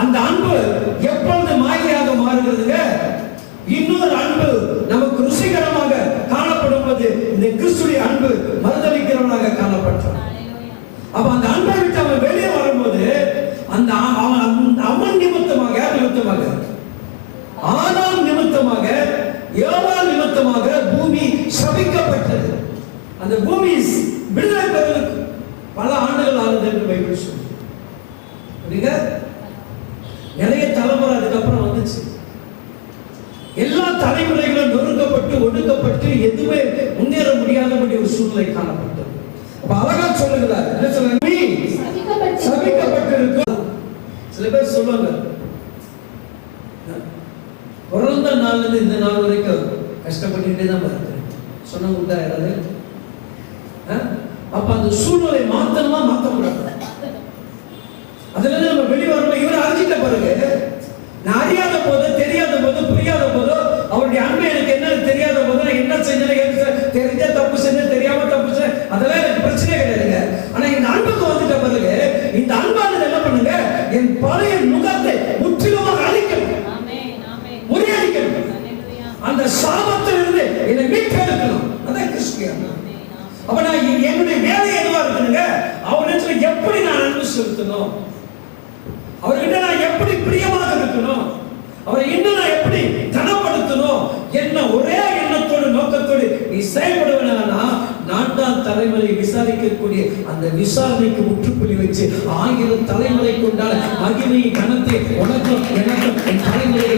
அந்த அன்பு எப்பொழுது மாயையாக மாறுகிறதுங்க? இன்னொரு அன்பு நமக்கு ருசிகரமாக காணப்படும் போது இந்த கிறிஸ்துடைய அன்பு மறுதளிக்கிறவனாக காணப்பட்டான். அப்ப அந்த அன்பை விட்டு அவன் வெளியே வரும்போது அந்த அவன் நிமித்தமாக, யார் நிமித்தமாக? ஆதாம் நிமித்தமாக, ஏவாள் நிமித்தமாக பூமி சபிக்கப்பட்டது. அந்த பூமி விடுதலை பெறுவதற்கு பல ஆண்டுகள் ஆனது என்று பைபிள் சொல்லுது. நிறைய தலைமுறை அதுக்கப்புறம் வந்துச்சு. எல்லா தலைமுறைகளும் நொறுக்கப்பட்டு ஒடுக்கப்பட்டு எதுவுமே முன்னேற முடியாதபடி ஒரு சூழ்நிலை காணப்பட்டது. அப்ப அழகா சொல்லுகிறார், என்ன சொல்றாங்க? சபிக்கப்பட்டிருக்கும். சில பேர் சொல்லுவாங்க, பிறந்த நாள்ல இருந்து இந்த நாள் வரைக்கும் கஷ்டப்பட்டுட்டே தான் பார்த்தேன். சொன்னவங்க யாராவது? அப்ப அந்த சூழ்நிலை மாத்தணுமா மாத்த கூடாது? அதுல இருந்து நம்ம வெளியே வரணும். இவரை அறிஞ்சிட்ட பிறகு நான் அறியாத போது, தெரியாத போது, புரியாத போதோ, அவருடைய அன்பு எனக்கு என்ன தெரியாத போது நான் என்ன செஞ்சேன், தெரிஞ்ச தப்பு செஞ்சேன், தெரியாம தப்பு செஞ்சேன், அதெல்லாம் எனக்கு பிரச்சனை கிடையாதுங்க. ஆனா இந்த அன்புக்கு வந்துட்ட பிறகு இந்த அன்பானது என்ன பண்ணுங்க? என் பழைய முகத்தை முற்றிலுமாக அழிக்கணும், முறியடிக்கணும். அந்த சாபத்திலிருந்து என்னை மீட்டெடுக்கணும். அதான் கிறிஸ்டியன். அப்ப நான் என்னுடைய வேலை எதுவா இருக்குங்க? அவரிடத்துல எப்படி நான் அன்பு செலுத்தணும், அவர்கிட்ட நான் எப்படி பிரியமாக இருக்கணும், அவரை இன்னும் நான் எப்படி கனப்படுத்தணும், என்ன ஒரே எண்ணத்தோடு நோக்கத்தோடு நீ செயல்படுவனா, 4ஆம் தலைமுறை விசாரிக்கக்கூடிய அந்த விசாரணைக்கு முற்றுப்புள்ளி வச்சு 1000 தலைமுறை கொண்டாட மகிமை கனத்தை உனக்கும் எனக்கும் என் தலைமுறை